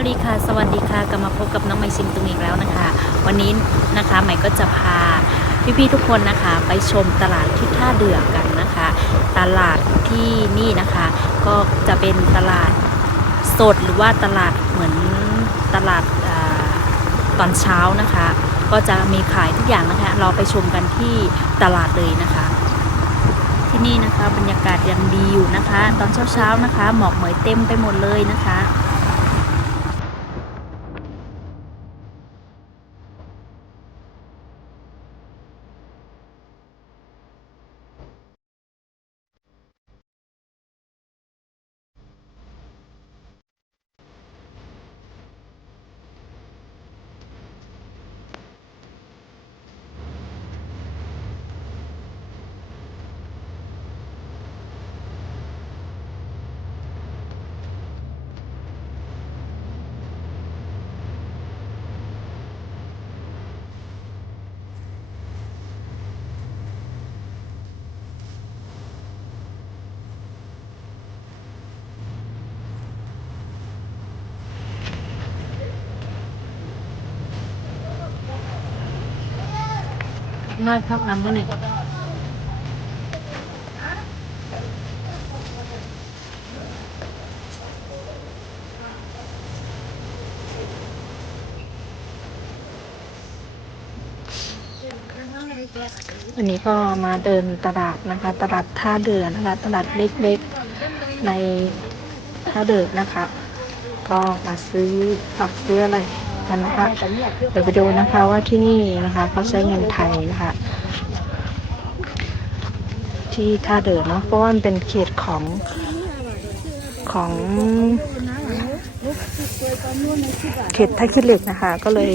สวัสดีค่ะ สวัสดีค่ะกลับมาพบกับน้องไมซิงตุงอีกแล้วนะคะ วันนี้นะคะใหม่ก็จะพาพี่ๆทุกคนนะคะ ไปชมตลาดที่ท่าเดือกันนะคะ ตลาดที่นี่นะคะ ก็จะเป็นตลาดสดหรือว่าตลาดเหมือนตลาดอตอนเช้านะคะ ก็จะมีขายทุกอย่างนะคะ เราไปชมกันที่ตลาดเลยนะคะที่นี่นะคะบรรยากาศยังดีอยู่นะคะ ตอนเช้าๆนะคะ หมอกเหมยเต็มไปหมดเลยนะคะ น้อยพักน้ำก็หนึ่งวันนี้ก็มาเดินตลาดนะคะ ตลาดท่าเรือนะคะ ตลาดเล็กๆในท่าเรือนะคะ ก็มาซื้อผักซื้ออะไร กันนะคะเดี๋ยวไปดูนะคะว่าที่นี่นะคะเขาใช้เงินไทยนะคะที่ท่าเดินเนาะเพราะว่ามันเป็นเขตของของเขตท่าขี้เหล็กนะคะ ก็เลย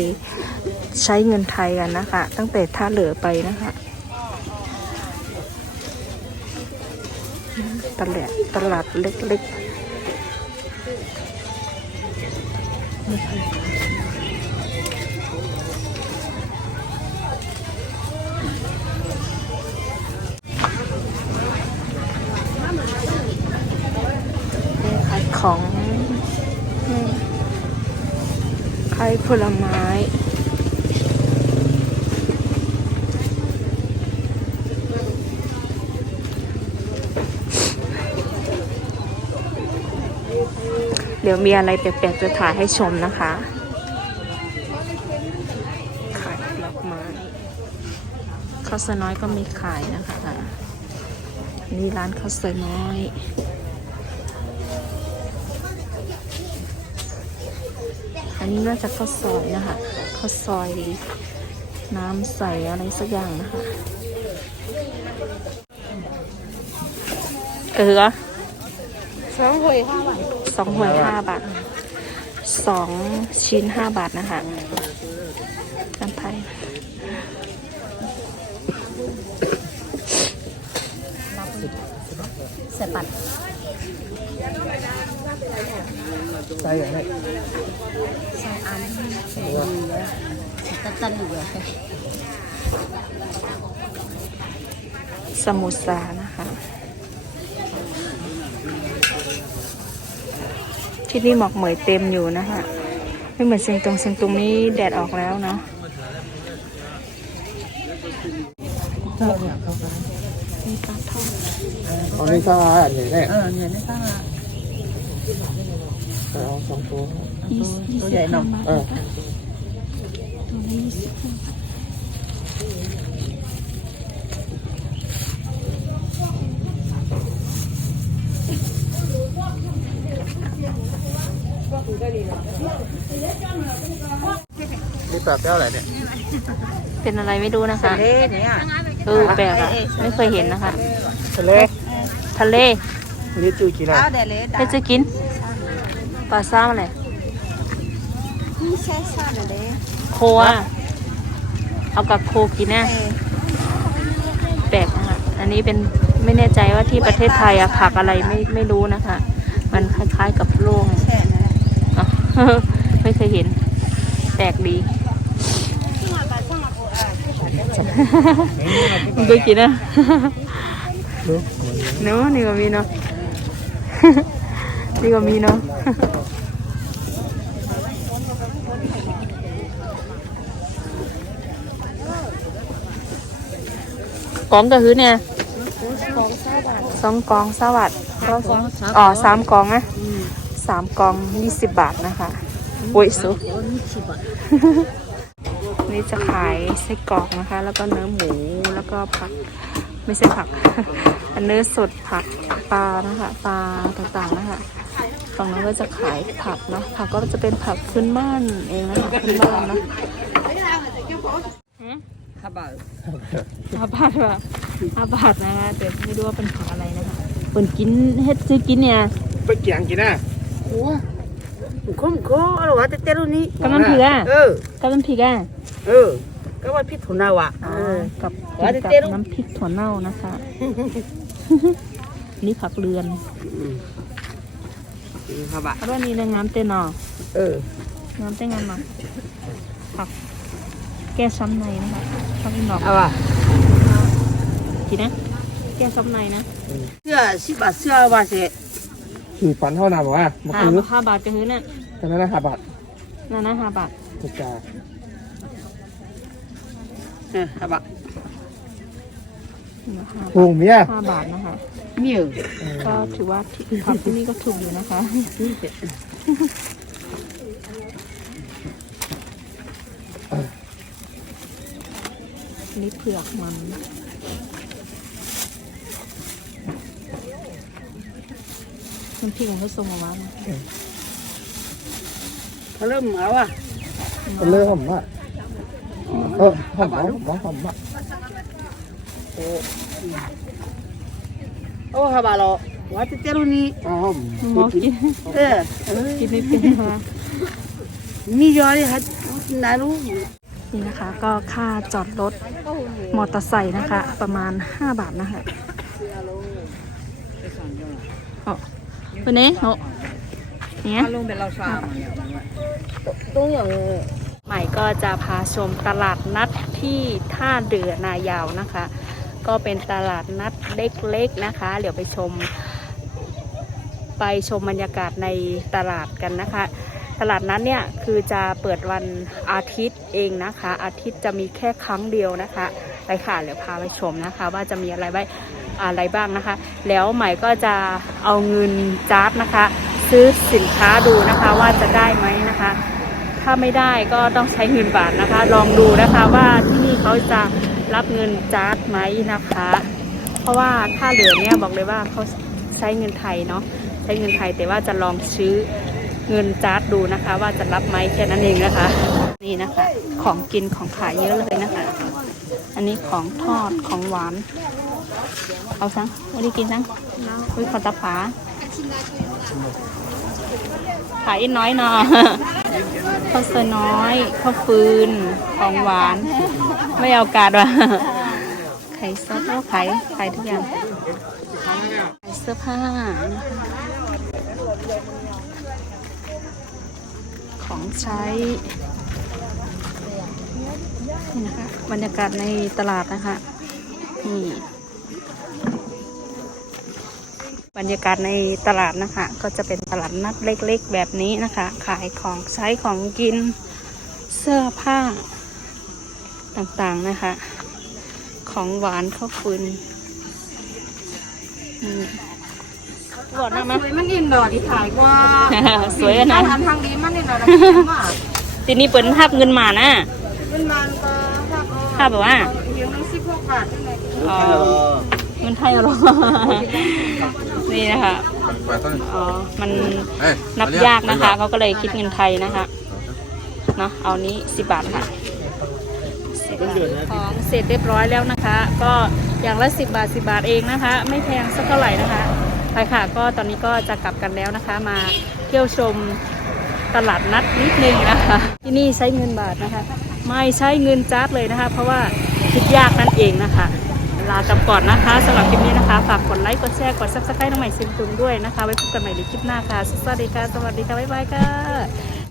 ใช้เงินไทยกันนะคะ ตั้งแต่ท่าเรือไปนะคะตลาดตลาดเล็กๆ ผลไม้เดี๋ยวมีอะไรแปลกๆจะถ่ายให้ชมนะคะ ขายดอกไม้ข้าวสวยน้อยก็มีขายนะคะ นี่ร้านข้าวสวยน้อย อันนี้น่าจะข้าวซอยนะคะข้าวซอยน้ำใสอะไรสักอย่างนะคะ เออสองหวยห้าบาทสองหวยห้าบาทสองชิ้นห้าบาทนะคะน้ำไทย เสร็จปัดใช่ไหมใส่อันใส่ดีเลยตัดตันอยู่เลยสมุทรสานะคะที่นี่หมอกเหมยเต็มอยู่นะคะไม่เหมือนเชียงตุงเชียงตุงนี้แดดออกแล้วเนาะมีปลาทอด ตอนนี้ก็อันนี้เนี่ยเออเนี่ยนี่ก็เอาสองตัว ยี่สิบยี่ตัวสิบใหญ่หน่ห้าอยบาทเออ ตัวละยี่สิบห้าบาทนี่ปลาแก้วอะไรเนี่ยเป็นอะไรไม่รู้นะคะเล่เนี่ยเออแปลกอะไม่เคยเห็นนะคะ ทะเล ทะเลนี่จูกี่นะเอาเดเล่ให้จะกินปลาซ่าอะไรนี่ใช่ชาเดเล่โคอะเอากับโคกินแน่แปลกนะคะอันนี้เป็นไม่แน่ใจว่าที่ประเทศไทยอะผักอะไรไม่ไม่รู้นะคะ มันคล้ายๆกับโล่งแช่นั่นแหละอะไม่เคยเห็น แปลกดีมันก็กินนะ เนาะนี่ก็มีเนาะนี่ก็มีเนาะกองก็คือเนี่ยสองกองสวัสดอ๋อสามกองนะสามกองยี่สิบบาทนะคะโอ้ยสุนี่จะขายไส้กรอกนะคะ แล้วก็เนื้อหมูแล้วก็ผัก ไม่ใช่ผัก อันเนื้อสดผักปลานะคะปลาต่างๆนะคะฝั่งนั้นก็จะขายผักเนาะผักก็จะเป็นผักพื้นบ้านเองนะคะพื้นบ้านเนาะหืมห้าบาทห้าบาทว่ะห้าบาทนะคะแต่ไม่รู้ว่าเป็นผักอะไรนะคะเปิ่นกินเฮ็ดซื้อกินเนี่ยไปเกี่ยงกินอะโอ้คุ้มคุ้มอะไรวะแต่เจ้านี้กำลังผิกอะเออกำลังผิกอะเออ ก็ว่าพี่ถุนาวะอ๋เอออ กับว่ากินจะกับเต้นน้ำพริกถั่วเน่านะคะ นี่ผักเรือนห้าบาทแล้วนี่เรื่องน้ำเต้นเนาะเออน้ำเต้นงานมาผักแก้ช้ำในนะคะช้ำดอกเอาวะทีนะ แก้ช้ำในนะเสื้อสิบบาทเสื้อว่าเสร็จคือปันเท่านาบอกว่ามาห้าคือห้าบาทก็คือน่ะตอนนั้นนะห้าบาทนั่นนะห้าบาทถูกจ้าเออห้าบาทห้าถูกเมียห้าบาทนะคะมีอยู่ก็ถือว่าที่ผักที่นี่ก็ถูกอยู่นะคะนี่เผือกมันน้ำพริกของเขาส่งมาว่านะเขาเริ่มเอาอะเป็นเรื่องผมว่า เออหอมหอมหอมหอมอะโอ้ห้าบาทหรอว่าแต่เจ้านี้หอมหมอกินเออเออกินไม่เป็นนะคะมีเยอะเลยฮะนารู้นี่นะคะก็ค่าจอดรถมอเตอร์ไซค์นะคะ ประมาณ 5 บาทนะคะโอ้วันนี้โอ้เนี่ยลงเป็นเราสามตรงอย่างใหม่ก็จะพาชมตลาดนัดที่ท่าเดือนายาวนะคะ ก็เป็นตลาดนัดเล็กๆนะคะ เดี๋ยวไปชม ไปชมบรรยากาศในตลาดกันนะคะ ตลาดนั้นเนี่ยคือจะเปิดวันอาทิตย์เองนะคะ อาทิตย์จะมีแค่ครั้งเดียวนะคะไปค่ะเดี๋ยวพาไปชมนะคะ ว่าจะมีอะไรบ้างอะไรบ้างนะคะ แล้วใหม่ก็จะเอาเงินจาร์ดนะคะ ซื้อสินค้าดูนะคะว่าจะได้ไหมนะคะ ถ้าไม่ได้ก็ต้องใช้เงินบาทนะคะ ลองดูนะคะว่าที่นี่เขาจะรับเงินจาร์ดไหมนะคะ เพราะว่าถ้าเหลือเนี่ยบอกเลยว่าเขาใช้เงินไทยเนาะใช้เงินไทยแต่ว่าจะลองซื้อเงินจาร์ดดูนะคะ ว่าจะรับไหมแค่นั้นเองนะคะ นี่นะคะ ของกินของขายเยอะเลยนะคะ อันนี้ของทอดของหวาน เอาซังไม่ได้กินซังอุ้ยขอตาผา ขายอีกน้อยนอข้าวสวยน้อยข้าวฟืนของหวาน ไม่เอากาดว่ะไข่ซอสก็ขายขายทุกอย่างขายเสื้อผ้า ของใช้นี่นะคะบรรยากาศในตลาดนะคะนี่บ รรยากาศในตลาดนะคะ ก็จะเป็นตลาดนัดเล็กๆ แบบนี้นะคะ ขายของใช้ของกินเสื้อผ้าต่างๆนะคะ ของหวานข้าวฟืนนี่ก่อนนะมั้ยสวยมันอินดอที่ถ่ายกว่าสวยอะนะทำทางดีมันอินดอนะว่าทีนี้เปิดทับเงินมานะเป็นมันก็ถ้าก็ถ้าแบบว่าเดี๋ยวนี้สิบหกบาทยังไงอ๋อเงินไทยเหรอ นี่นะคะอ๋อ มันนับยากนะคะ เขาก็เลยคิดเงินไทยนะคะ เนาะเอานี้สิบบาทค่ะ10บาทของเสร็จเรียบร้อยแล้วนะคะ ก็อย่างละสิบบาทสิบาทเองนะคะ ไม่แพงสักเท่าไหร่นะคะ ไปค่ะ ก็ตอนนี้ก็จะกลับกันแล้วนะคะ มาเที่ยวชมตลาดนัดนิดนึงนะคะ ที่นี่ใช้เงินบาทนะคะ ไม่ใช้เงินจาร์ดเลยนะคะ เพราะว่าคิดยากนั่นเองนะคะ ลากลับก่อนนะคะสำหรับคลิปนี้นะคะ ฝากกดไลค์ กดแชร์ กดซับสไครต์น้องใหม่ซิมตุงด้วยนะคะ ไว้พบกันใหม่ในคลิปหน้าค่ะ สวัสดีค่ะ สวัสดีค่ะ บ๊ายบายค่ะ